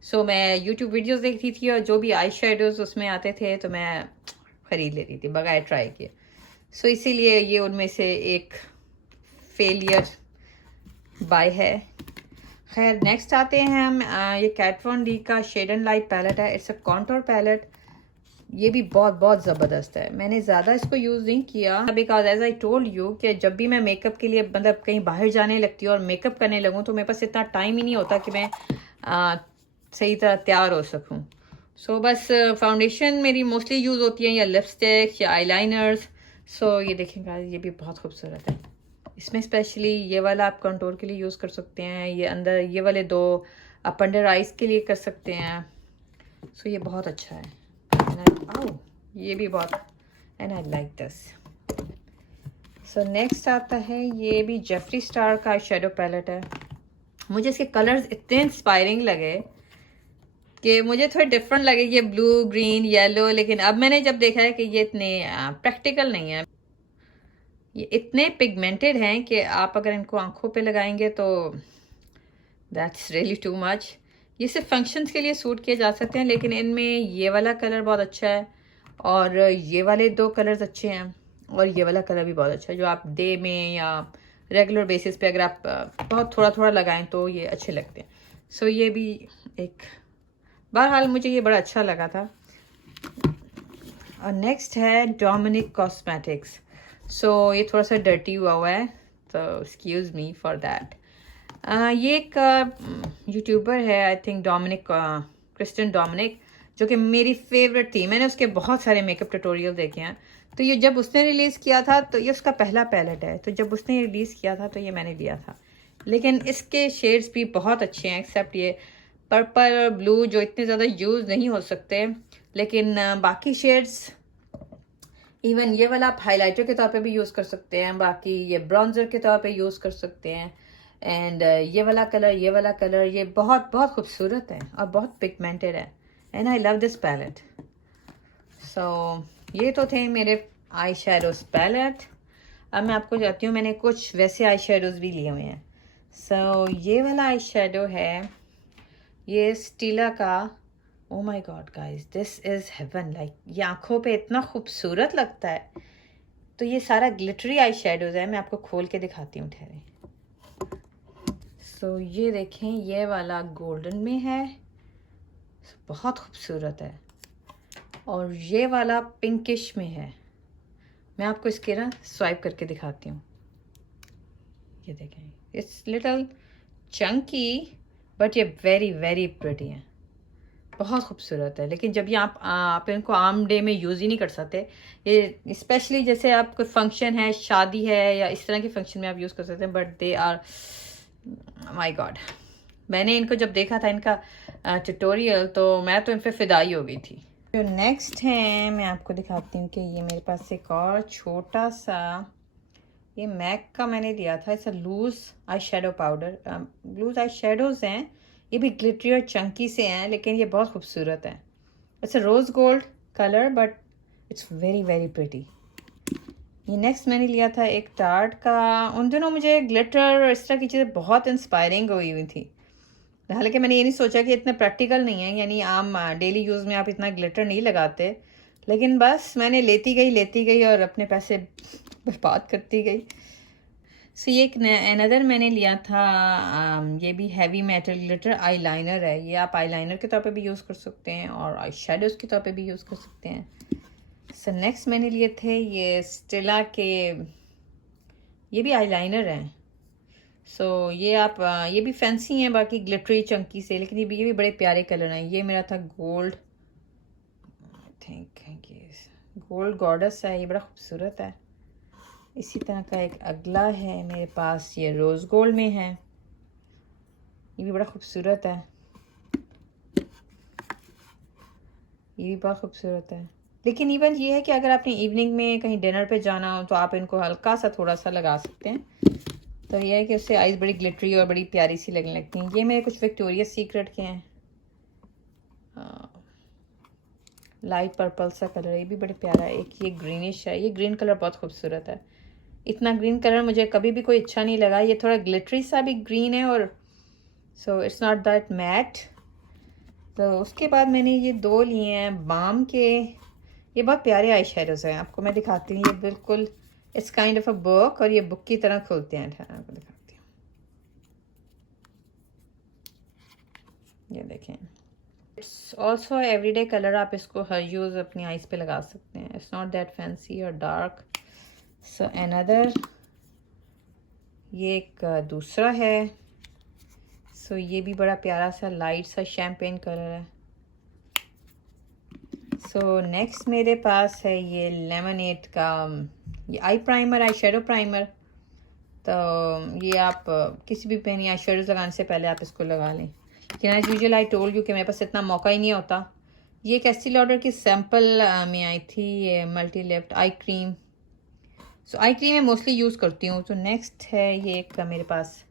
सो मैं यूट्यूब वीडियोस देखती थी और जो भी आई शेडोज़ उसमें आते थे तो मैं ख़रीद लेती थी बगैर ट्राई किए। सो इसीलिए ये उनमें से एक फेलियर बाय है। खैर नेक्स्ट आते हैं हम, ये कैट वन डी का शेड एंड लाइट पैलेट है। It's a contour palette. ये भी बहुत ज़बरदस्त है। मैंने ज़्यादा इसको यूज़ नहीं किया, because as I told you कि जब भी मैं मेकअप के लिए मतलब कहीं बाहर जाने लगती हूँ और मेकअप करने लगूँ तो मेरे पास इतना टाइम ही नहीं होता कि मैं सही तरह तैयार हो सकूँ। सो बस फाउंडेशन मेरी मोस्टली यूज़ होती है, या लिपस्टिक या आईलाइनर्स। सो ये देखेंगे, ये भी बहुत खूबसूरत है। इसमें स्पेशली ये वाला आप कंटूर के लिए यूज़ कर सकते हैं। ये अंदर ये वाले दो आप अंडर आइज के लिए कर सकते हैं। सो ये बहुत अच्छा है। ये भी बहुत, and I like this. So next आता है, ये भी जेफरी स्टार का शेडो पैलेट है। मुझे इसके कलर्स इतने इंस्पायरिंग लगे कि मुझे थोड़े डिफरेंट लगे, ये ब्लू, ग्रीन, येलो। लेकिन अब मैंने जब देखा है कि ये इतने प्रैक्टिकल नहीं है, ये इतने पिगमेंटेड हैं कि आप अगर इनको आंखों पे लगाएंगे तो दैट्स रियली टू मच। ये सिर्फ फंक्शंस के लिए सूट किए जा सकते हैं, लेकिन इनमें ये वाला कलर बहुत अच्छा है और ये वाले दो कलर्स अच्छे हैं और ये वाला कलर भी बहुत अच्छा है, जो आप डे में या रेगुलर बेसिस पे अगर आप बहुत थोड़ा लगाएं तो ये अच्छे लगते हैं। सो ये भी एक, बहरहाल मुझे ये बड़ा अच्छा लगा था। और नेक्स्ट है डोमिनिक कॉस्मेटिक्स। सो ये थोड़ा सा डर्टी हुआ है, तो एक्सक्यूज़ मी फॉर दैट। ये एक यूट्यूबर है, I think Dominique, Christen Dominique, जो कि मेरी फेवरेट थी। मैंने उसके बहुत सारे मेकअप ट्यूटोरियल देखे हैं। तो ये जब उसने रिलीज़ किया था तो ये उसका पहला पैलेट है, तो जब उसने रिलीज़ किया था तो ये मैंने लिया था। लेकिन इसके शेड्स भी बहुत अच्छे हैं, एक्सेप्ट ये पर्पल और ब्लू जो इतने ज़्यादा यूज़ नहीं हो सकते, लेकिन बाकी शेड्स इवन ये वाला आप हाइलाइटर के तौर पे भी यूज़ कर सकते हैं, बाकी ये ब्रॉन्जर के तौर पे यूज़ कर सकते हैं। एंड ये वाला कलर ये बहुत बहुत खूबसूरत है और बहुत पिगमेंटेड है, and I love this palette. So ये तो थे मेरे आई शेडोज पैलेट। अब मैं आपको जाती हूँ, मैंने कुछ वैसे आई शेडोज भी लिए हुए हैं। सो ये वाला आई शेडो है, ये स्टीला का। Oh my God guys, this is haven. Like ये आँखों पे इतना खूबसूरत लगता है। तो ये सारा ग्लिटरी आई शेडोज है, मैं आपको खोल के दिखाती हूँ, ठहरे। सो ये देखें, ये वाला गोल्डन में है, बहुत खूबसूरत है, और ये वाला पिंकिश में है। मैं आपको इसके ना स्वाइप करके दिखाती हूँ। ये देखें, इट्स लिटिल चंकी बट ये वेरी वेरी प्रिटी है, बहुत खूबसूरत है। लेकिन जब ये आप इनको आम डे में यूज़ ही नहीं कर सकते। ये स्पेशली जैसे आप कोई फंक्शन है, शादी है, या इस तरह के फंक्शन में आप यूज़ कर सकते हैं, but they are my god. मैंने इनको जब देखा था इनका ट्यूटोरियल, तो मैं तो इन पर फिदाई हो गई थी। जो नेक्स्ट है, मैं आपको दिखाती हूँ कि ये मेरे पास एक और छोटा सा, ये मैक का मैंने लिया था। It's a loose eye shadow powder. Loose eye shadows हैं, ये भी ग्लिटरी और चंकी से हैं, लेकिन ये बहुत खूबसूरत है। It's a rose gold colour but it's very very pretty. ये नेक्स्ट मैंने लिया था एक टार्ट का। उन दिनों मुझे ग्लिटर और इस तरह की चीज़ें बहुत इंस्पायरिंग हुई थी। हालांकि मैंने ये नहीं सोचा कि इतना प्रैक्टिकल नहीं है, यानी आम डेली यूज़ में आप इतना ग्लिटर नहीं लगाते, लेकिन बस मैंने लेती गई और अपने पैसे बर्बाद करती गई। सो ये एक अनदर मैंने लिया था, ये भी heavy metal glitter eye liner है। ये आप आई लाइनर के तौर पे भी यूज़ कर सकते हैं और आई शेडोज़ के तौर पे भी यूज़ कर सकते हैं। सो नेक्स्ट मैंने लिए थे ये स्टेला के, ये भी आई लाइनर हैं। सो ये आप ये भी फैंसी हैं, बाकी ग्लिटरी चंकी से, लेकिन ये भी बड़े प्यारे कलर हैं। ये मेरा था गोल्ड, आई थिंक ये गोल्ड गॉडेस है, ये बड़ा खूबसूरत है। इसी तरह का एक अगला है मेरे पास, ये रोज़ गोल्ड में है, ये भी बड़ा खूबसूरत है, ये भी बहुत खूबसूरत है। लेकिन इवन ये है कि अगर आपने इवनिंग में कहीं डिनर पे जाना हो तो आप इनको हल्का सा थोड़ा सा लगा सकते हैं, तो ये है कि उससे आइज़ बड़ी ग्लिटरी और बड़ी प्यारी सी लगने लगती हैं। ये मेरे कुछ विक्टोरिया सीक्रेट के हैं, लाइट पर्पल सा कलर है, ये भी बड़े प्यारा है। एक ये ग्रीनिश है, ये ग्रीन कलर बहुत खूबसूरत है। इतना ग्रीन कलर मुझे कभी भी कोई अच्छा नहीं लगा। ये थोड़ा ग्लिटरी सा भी ग्रीन है, और so it's not that matte. तो उसके बाद मैंने ये दो लिए हैं बाम के, ये बहुत प्यारे आई शेडोज़ हैं। आपको मैं दिखाती हूँ, ये बिल्कुल it's kind of a book, और ये बुक की तरह खुलते हैं। आपको दिखाती हूँ, ये देखें। इट्स ऑल्सो एवरीडे कलर, आप इसको हर यूज़ अपनी आइज़ पे लगा सकते हैं। इट्स नॉट दैट फैंसी और डार्क। सो अनदर, ये एक दूसरा है। सो ये भी बड़ा प्यारा सा लाइट सा शैम्पेन कलर है। सो नेक्स्ट मेरे पास है ये लेमनेड का, ये eye primer, eye shadow primer. तो ये आप किसी भी पेन या शेडोज लगाने से पहले आप इसको लगा लें। लेकिन as usual I told you कि मेरे पास इतना मौका ही नहीं होता। ये एक एस्टी लॉडर की सैम्पल में आई थी, ये मल्टी लेफ्ट आई क्रीम। सो आई क्रीम मैं मोस्टली यूज़ करती हूँ। तो नेक्स्ट है ये एक मेरे पास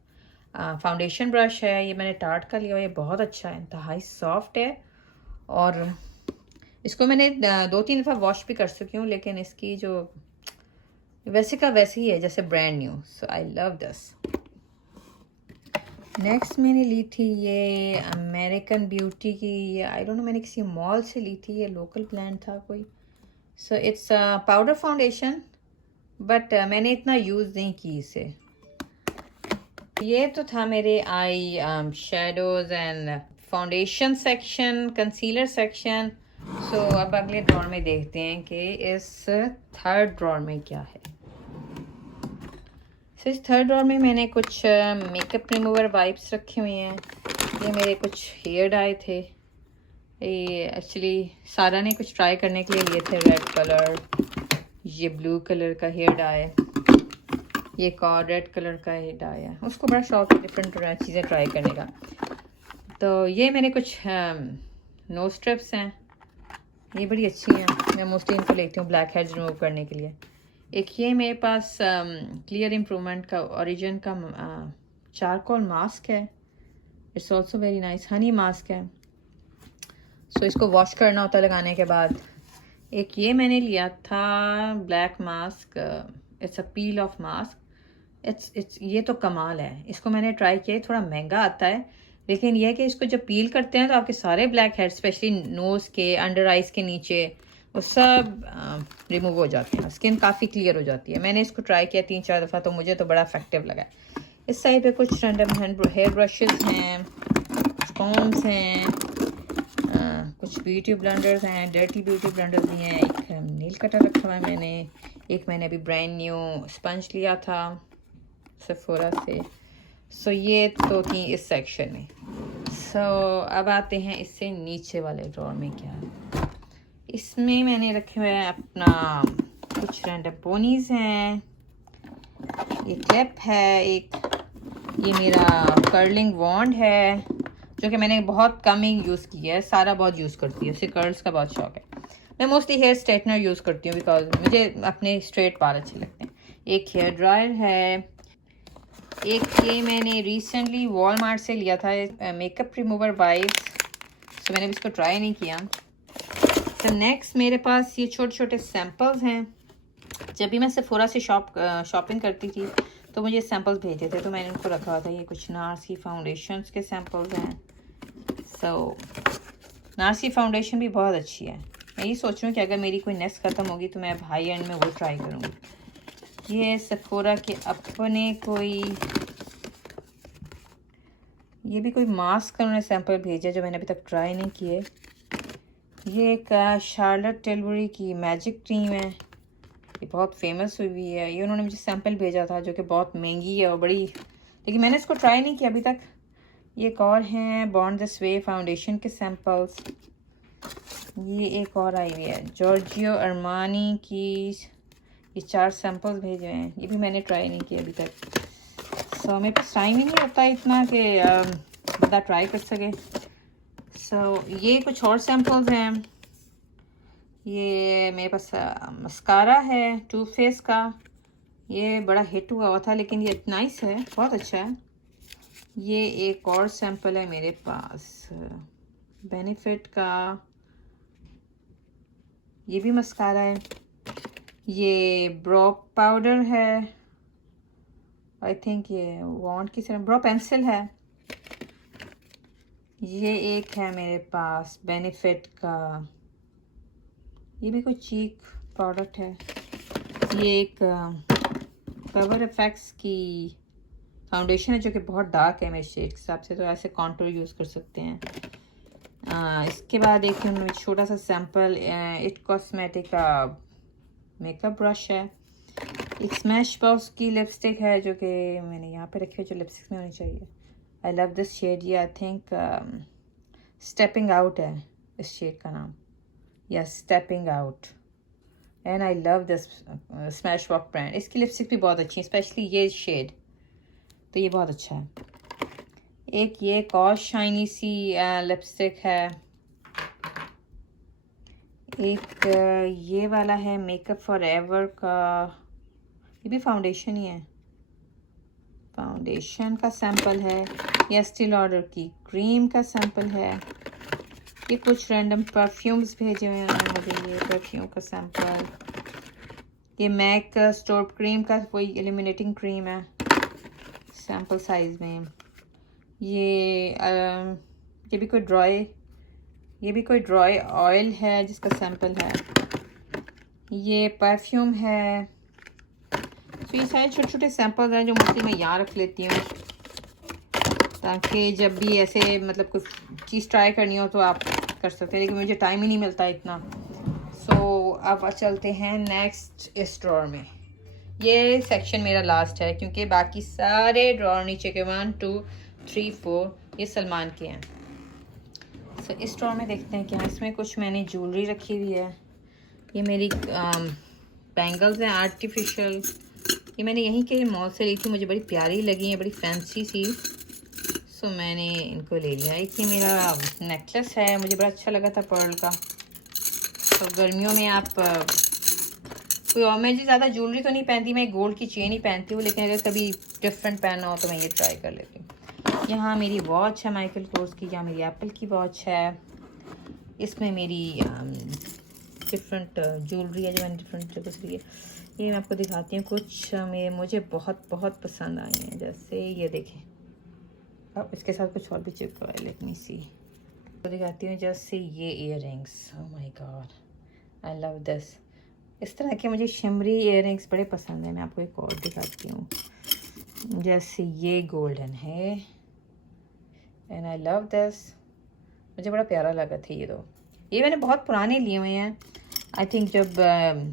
फाउंडेशन ब्रश है, ये मैंने टार्ट का लिया हुआ, ये बहुत अच्छा है, इंतहाई सॉफ्ट है, और इसको मैंने 2-3 दफ़ा वॉश भी कर चुकी हूँ, लेकिन इसकी जो वैसे का वैसे ही है जैसे brand new. So I love this. Next मैंने ली थी ये अमेरिकन ब्यूटी की, ये आई डोंट नो, मैंने किसी मॉल से ली थी, ये लोकल ब्रांड था कोई। So it's powder foundation, but मैंने इतना यूज़ नहीं की इसे। ये तो था मेरे eye shadows and foundation section, concealer section. So अब अगले ड्रॉर में देखते हैं कि इस थर्ड ड्रॉर में क्या है। सो इस थर्ड ड्रॉर में मैंने कुछ मेकअप रिमूवर वाइप्स रखे हुए हैं। ये मेरे कुछ हेयर डाई थे, ये एक्चुअली सारा ने कुछ ट्राई करने के लिए लिए थे। रेड कलर, ये ब्लू कलर का हेयर डाई, ये एक और रेड कलर का हेयर डाई है। उसको बड़ा शौक है डिफरेंट चीज़ें ट्राई करने का। तो ये मेरे कुछ नोज स्ट्रिप्स हैं, ये बड़ी अच्छी हैं, मैं मोस्टली इनको लेती हूँ ब्लैक हेड्स रिमूव करने के लिए। एक ये मेरे पास क्लियर इम्प्रूवमेंट का ओरिजिन का चारकोल मास्क है, it's also very nice, Honey mask है। सो इसको वॉश करना होता है लगाने के बाद। एक ये मैंने लिया था black mask, it's a peel of mask, it's ये तो कमाल है, इसको मैंने ट्राई किया, थोड़ा महंगा आता है, लेकिन यह है कि इसको जब पील करते हैं तो आपके सारे ब्लैक हेड्स स्पेशली नोज़ के अंडर आइज के नीचे वो सब रिमूव हो जाते हैं, स्किन काफ़ी क्लियर हो जाती है। मैंने इसको ट्राई किया 3-4 दफ़ा, तो मुझे तो बड़ा इफेक्टिव लगा। इस साइड पे कुछ रैंडम हेयर ब्रशेस हैं, कॉम्स हैं, कुछ ब्यूटी ब्लेंडर्स हैं, डर्टी ब्यूटी ब्लेंडर्स भी हैं, एक नील कटर रखा हुआ है मैंने, एक मैंने अभी ब्रांड न्यू स्पंज लिया था सेफोरा से। सो ये तो थी इस सेक्शन में। सो अब आते हैं इससे नीचे वाले ड्रॉर में। क्या इसमें मैंने रखे हुए हैं अपना कुछ रैंडम पोनीज़ हैं, ये क्लिप है, एक ये मेरा कर्लिंग वॉन्ड है जो कि मैंने बहुत कम ही यूज़ किया है, सारा बहुत यूज़ करती है, उसे कर्ल्स का बहुत शौक है। मैं मोस्टली हेयर स्ट्रेटनर यूज़ करती हूँ बिकॉज मुझे अपने स्ट्रेट बाल अच्छे लगते हैं। एक हेयर ड्रायर है, एक ये मैंने रिसेंटली वॉलमार्ट से लिया था मेकअप रिमूवर वाइप्स, तो मैंने इसको ट्राई नहीं किया। तो नेक्स्ट मेरे पास ये छोटे छोटे सैम्पल्स हैं, जब भी मैं सेफोरा से शॉपिंग करती थी तो मुझे सैम्पल्स भेजे थे, तो मैंने उनको रखा हुआ था। ये कुछ नार्स की फाउंडेशंस के सैम्पल्स हैं। सो नार्स की फाउंडेशन भी बहुत अच्छी है, मैं ये सोच रही हूँ कि अगर मेरी कोई नेक्स्ट ख़त्म होगी तो मैं हाई एंड में वो ट्राई करूँगी। ये सेफोरा के अपने कोई, ये भी कोई मास्क का उन्होंने सैम्पल भेजा जो मैंने अभी तक ट्राई नहीं किए। ये एक शार्लट टिलबरी की मैजिक क्रीम है, ये बहुत फेमस हुई है, ये उन्होंने मुझे सैम्पल भेजा था जो कि बहुत महंगी है और बड़ी, लेकिन मैंने इसको ट्राई नहीं किया अभी तक। ये एक और हैं बॉर्न दिस वे फाउंडेशन के सैम्पल्स। ये एक और आई हुई है जॉर्जियो अरमानी की, ये 4 सैम्पल्स भेजे हुए हैं, ये भी मैंने ट्राई नहीं किया अभी तक। सो मेरे पास टाइम ही नहीं होता इतना कि बंदा ट्राई कर सके। सो ये कुछ और सैम्पल्स हैं, ये मेरे पास मस्कारा है टू फेस का, ये बड़ा हिट हुआ था लेकिन ये नाइस है, बहुत अच्छा है। ये एक और सैम्पल है मेरे पास बेनिफिट का, ये भी मस्कारा है। ये ब्रो पाउडर है, आई थिंक ये वॉन्ड की तरह ब्रो पेंसिल है। ये एक है मेरे पास बेनिफिट का, ये भी कोई चीक प्रोडक्ट है। ये एक कवर इफेक्ट्स की फाउंडेशन है जो कि बहुत डार्क है मेरे शेड के हिसाब से, तो ऐसे कॉन्टूर यूज़ कर सकते हैं। इसके बाद एक छोटा सा सैम्पल इट कॉस्मेटिक का मेकअप ब्रश है। एक स्मैश बॉक्स की लिपस्टिक है जो कि मैंने यहाँ पे रखी है, जो लिपस्टिक में होनी चाहिए। आई लव दिस शेड, ये आई थिंक स्टेपिंग आउट है इस शेड का नाम, या stepping out, and I love this smash box brand. इसकी लिपस्टिक भी बहुत अच्छी है, स्पेशली ये शेड, तो ये बहुत अच्छा है। एक ये एक और शाइनी सी लिपस्टिक है। एक ये वाला है मेकअप फॉर एवर का, ये भी फाउंडेशन ही है, फाउंडेशन का सैम्पल है। ये स्टिल ऑर्डर की क्रीम का सैम्पल है। ये कुछ रैंडम परफ्यूम्स भेजे हुए हैं मुझे, ये परफ्यूम का सैम्पल। ये मैक स्टोर क्रीम का कोई एलिमिनेटिंग क्रीम है सैम्पल साइज में। ये भी कोई ड्राई ऑयल है जिसका सैम्पल है। ये परफ्यूम है। तो ये सारे छोटे छोटे सैम्पल्स हैं जो मोस्टली मैं यहाँ रख लेती हूँ ताकि जब भी ऐसे मतलब कुछ चीज़ ट्राई करनी हो तो आप कर सकते हैं, लेकिन मुझे टाइम ही नहीं मिलता इतना। सो अब चलते हैं नेक्स्ट इस ड्रॉर में। ये सेक्शन मेरा लास्ट है क्योंकि बाकी सारे ड्रॉर नीचे के 1 2 3 4 ये सलमान के हैं। सो इस ड्रॉर में देखते हैं क्या, इसमें कुछ मैंने ज्वेलरी रखी हुई है। ये मेरी बैंगल्स हैं आर्टिफिशियल, ये मैंने यहीं के मॉल से ली थी, मुझे बड़ी प्यारी लगी है, बड़ी फैंसी सी, सो मैंने इनको ले लिया। एक ये मेरा नेकलेस है, मुझे बड़ा अच्छा लगा था पर्ल का, तो गर्मियों में आप कोई और, मैं जी ज़्यादा ज्वेलरी तो नहीं पहनती, मैं गोल्ड की चेन ही पहनती हूँ, लेकिन अगर कभी डिफरेंट पहनना हो तो मैं ये ट्राई कर लेती हूँ। यहाँ मेरी वॉच है माइकल कोर्स की, यहाँ मेरी एप्पल की वॉच है, इसमें मेरी डिफरेंट ज्वेलरी है जो मैंने डिफरेंट जगह से ली है। ये मैं आपको दिखाती हूँ, कुछ मुझे बहुत बहुत पसंद आई हैं। जैसे ये देखें, अब इसके साथ कुछ और भी चिपका है, लेट मी सी, तो दिखाती हूँ। जैसे ये ear rings, oh my God, I love this. इस तरह के मुझे शिमरी इयर रिंग्स बड़े पसंद है। मैं आपको एक और दिखाती हूँ। जैसे ये गोल्डन है एंड आई लव दिस, मुझे बड़ा प्यारा लगा था ये। तो ये मैंने बहुत पुराने लिए हुए हैं, आई थिंक जब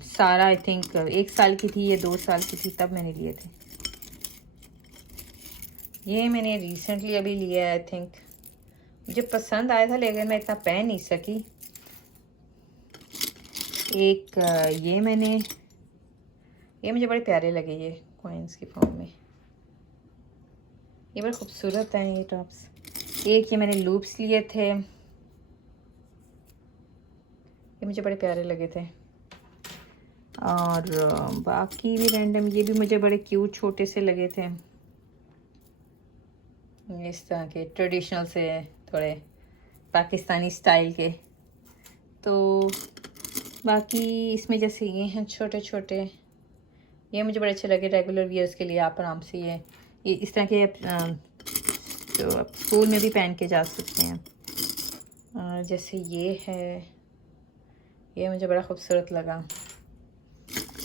सारा आई थिंक 1 साल की थी या 2 साल की थी तब मैंने लिए थे। ये मैंने रिसेंटली अभी लिया है, आई थिंक मुझे पसंद आया था लेकिन मैं इतना पहन नहीं सकी। एक ये मैंने, ये मुझे बड़े प्यारे लगे, ये कॉइन्स की फॉर्म में, ये बड़े खूबसूरत हैं ये टॉप्स। एक ये मैंने लूप्स लिए थे, ये मुझे बड़े प्यारे लगे थे। और बाकी भी रैंडम, ये भी मुझे बड़े क्यूट छोटे से लगे थे, इस तरह के ट्रेडिशनल से, थोड़े पाकिस्तानी स्टाइल के। तो बाकी इसमें जैसे ये हैं छोटे छोटे, ये मुझे बड़े अच्छे लगे रेगुलर वियर्स के लिए। आप आराम से ये इस तरह के जो आप स्कूल में भी पहन के जा सकते हैं। और जैसे ये है, ये मुझे बड़ा खूबसूरत लगा।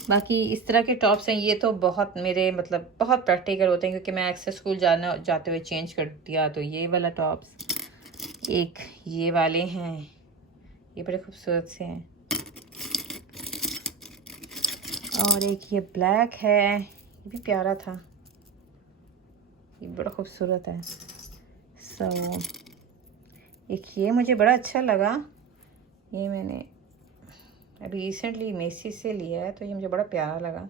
बाकी इस तरह के टॉप्स हैं, ये तो बहुत मेरे मतलब बहुत प्रैक्टिकल होते हैं, क्योंकि मैं अक्सर स्कूल जाते हुए चेंज कर दिया। तो ये वाला टॉप्स, एक ये वाले हैं, ये बड़े खूबसूरत से हैं। और एक ये ब्लैक है, ये भी प्यारा था, ये बड़ा खूबसूरत है। सो एक ये मुझे बड़ा अच्छा लगा, ये मैंने अभी रिसेंटली मेसी से लिया है, तो ये मुझे बड़ा प्यारा लगा,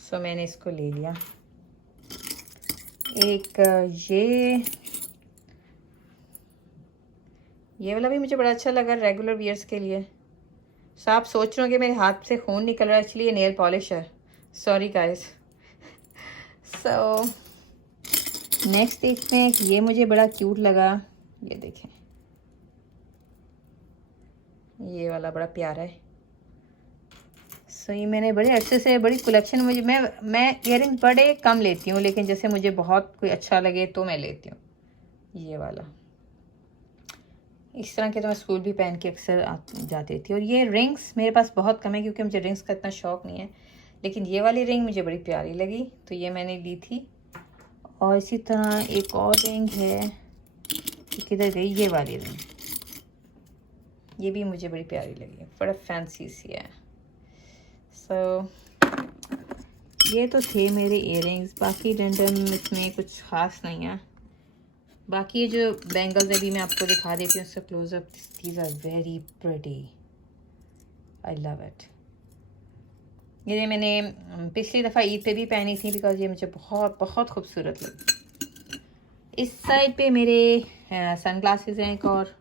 सो मैंने इसको ले लिया। एक ये वाला भी मुझे बड़ा अच्छा लगा रेगुलर वियर्स के लिए। सो आप सोच रहे हो कि मेरे हाथ से खून निकल रहा है, एक्चुअली ये नेल पॉलिश है, सॉरी गाइस। सो नेक्स्ट देखते हैं, ये मुझे बड़ा क्यूट लगा, ये देखें, ये वाला बड़ा प्यारा है। सो ये मैंने बड़े अच्छे से, बड़ी कलेक्शन, मुझे मैं इयररिंग बड़े कम लेती हूँ, लेकिन जैसे मुझे बहुत कोई अच्छा लगे तो मैं लेती हूँ। ये वाला, इस तरह के तो मैं स्कूल भी पहन के अक्सर जाती थी। और ये रिंग्स मेरे पास बहुत कम है, क्योंकि मुझे रिंग्स का इतना शौक नहीं है, लेकिन ये वाली रिंग मुझे बड़ी प्यारी लगी, तो ये मैंने ली थी। और इसी तरह एक और रिंग है, किधर गई ये वाली रिंग, ये भी मुझे बड़ी प्यारी लगी, बड़ा फैंसी सी है। सो ये तो थे मेरे इयररिंग्स, बाकी रैंडम इसमें कुछ ख़ास नहीं है। बाकी जो बैंगल्स अभी मैं आपको दिखा देती हूँ उससे close up, these are very pretty, I love it. ये मैंने पिछली दफ़ा ईद पे भी पहनी थी, बिकॉज ये मुझे बहुत बहुत खूबसूरत लगी। इस साइड पे मेरे सनग्लासेस हैं एक और,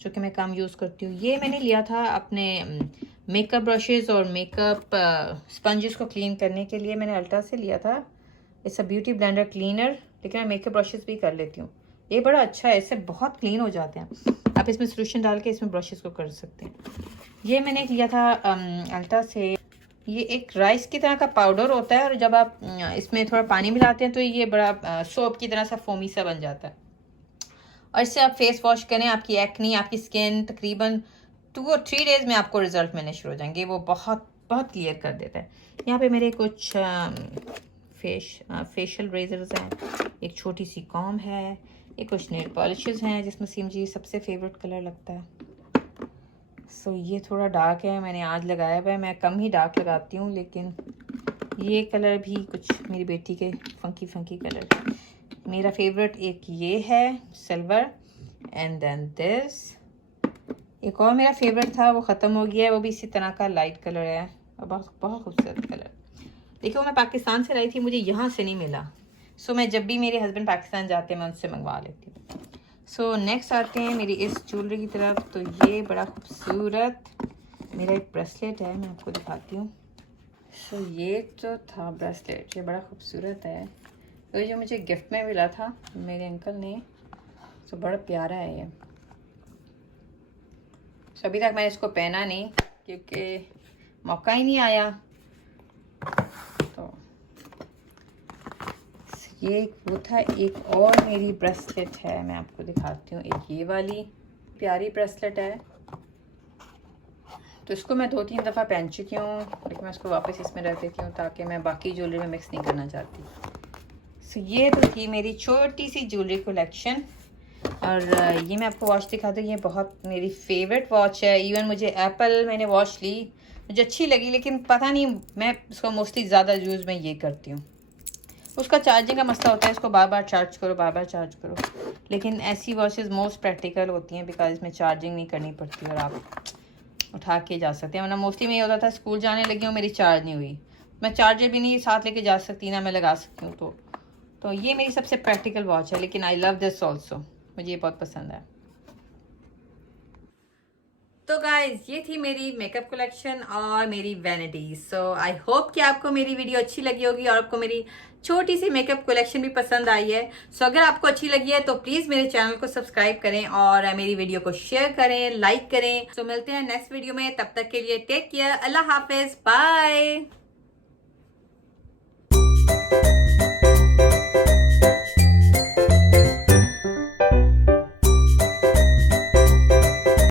जो कि मैं कम यूज़ करती हूँ। ये मैंने लिया था अपने मेकअप ब्रशेज़ और मेकअप स्पंजेस को क्लीन करने के लिए, मैंने अल्टा से लिया था। It's a beauty blender cleaner, लेकिन मैं मेकअप ब्रशेज़ भी कर लेती हूँ। ये बड़ा अच्छा है, इससे बहुत क्लीन हो जाते हैं। आप इसमें सोल्यूशन डाल के इसमें ब्रशेज़ को कर सकते हैं। ये मैंने लिया था अल्टा से, ये एक राइस की तरह का पाउडर होता है, और जब आप इसमें थोड़ा पानी मिलाते हैं तो ये बड़ा सोप की तरह सा फोमी सा बन जाता है। और इससे आप फेस वॉश करें, आपकी एक्नी, आपकी स्किन तकरीबन 2 और 3 डेज़ में आपको रिजल्ट मिलने शुरू हो जाएंगे। वो बहुत बहुत क्लियर कर देता है। यहाँ पे मेरे कुछ फेशियल रेजर्स हैं, एक छोटी सी कॉम है, एक कुछ नेल पॉलिशेस हैं, जिसमें से मुझे सबसे फेवरेट कलर लगता है। सो ये थोड़ा डार्क है, मैंने आज लगाया हुआ है, मैं कम ही डार्क लगाती हूँ, लेकिन ये कलर भी कुछ मेरी बेटी के फंकी फंकी कलर। मेरा फेवरेट एक ये है सिल्वर, एंड देन दिस। एक और मेरा फेवरेट था, वो ख़त्म हो गया है, वो भी इसी तरह का लाइट कलर है, और बहुत बहुत खूबसूरत कलर। देखो मैं पाकिस्तान से लाई थी, मुझे यहाँ से नहीं मिला, सो मैं जब भी मेरे हस्बैंड पाकिस्तान जाते हैं मैं उनसे मंगवा लेती हूँ। सो नेक्स्ट आते हैं मेरी इस ज्वेलरी की तरफ। तो ये बड़ा खूबसूरत मेरा एक ब्रेसलेट है, मैं आपको दिखाती हूँ। सो ये तो था ब्रेसलेट, ये बड़ा खूबसूरत है। तो जो मुझे गिफ्ट में मिला था मेरे अंकल ने, तो बड़ा प्यारा है ये। सो अभी तक मैंने इसको पहना नहीं क्योंकि मौका ही नहीं आया। तो ये वो था। एक और मेरी ब्रेसलेट है, मैं आपको दिखाती हूँ। एक ये वाली प्यारी ब्रेसलेट है, तो इसको मैं 2-3 दफ़ा पहन चुकी हूँ, लेकिन मैं इसको वापस इसमें रख देती हूँ ताकि मैं बाकी ज्वेलरी में मिक्स नहीं करना चाहती। सो ये तो थी मेरी छोटी सी ज्वेलरी कलेक्शन। और ये मैं आपको वॉच दिखाती हूँ। ये बहुत मेरी फेवरेट वॉच है। इवन मुझे एप्पल मैंने वॉच ली, मुझे अच्छी लगी, लेकिन पता नहीं मैं इसको मोस्टली ज़्यादा यूज़ मैं ये करती हूँ। उसका चार्जिंग का मसला होता है, इसको बार बार चार्ज करो, बार बार चार्ज करो। लेकिन ऐसी वॉचेस मोस्ट प्रैक्टिकल होती हैं बिकॉज इसमें चार्जिंग नहीं करनी पड़ती और आप उठा के जा सकते हैं। वरना मोस्टली में ये होता था स्कूल जाने लगी हूँ, मेरी चार्ज नहीं हुई, मैं चार्जर भी नहीं साथ लेके जा सकती, ना मैं लगा सकती हूँ। तो ये मेरी सबसे प्रैक्टिकल वॉच है, लेकिन आई लव दिस ऑल्सो, मुझे ये बहुत पसंद है। तो गाइज ये थी मेरी मेकअप कलेक्शन और मेरी वैनिटी। सो आई होप कि आपको मेरी वीडियो अच्छी लगी होगी और आपको मेरी छोटी सी मेकअप कलेक्शन भी पसंद आई है। सो अगर आपको अच्छी लगी है तो प्लीज़ मेरे चैनल को सब्सक्राइब करें और मेरी वीडियो को शेयर करें, लाइक करें। सो मिलते हैं नेक्स्ट वीडियो में, तब तक के लिए टेक केयर, अल्लाह हाफिज, बाय।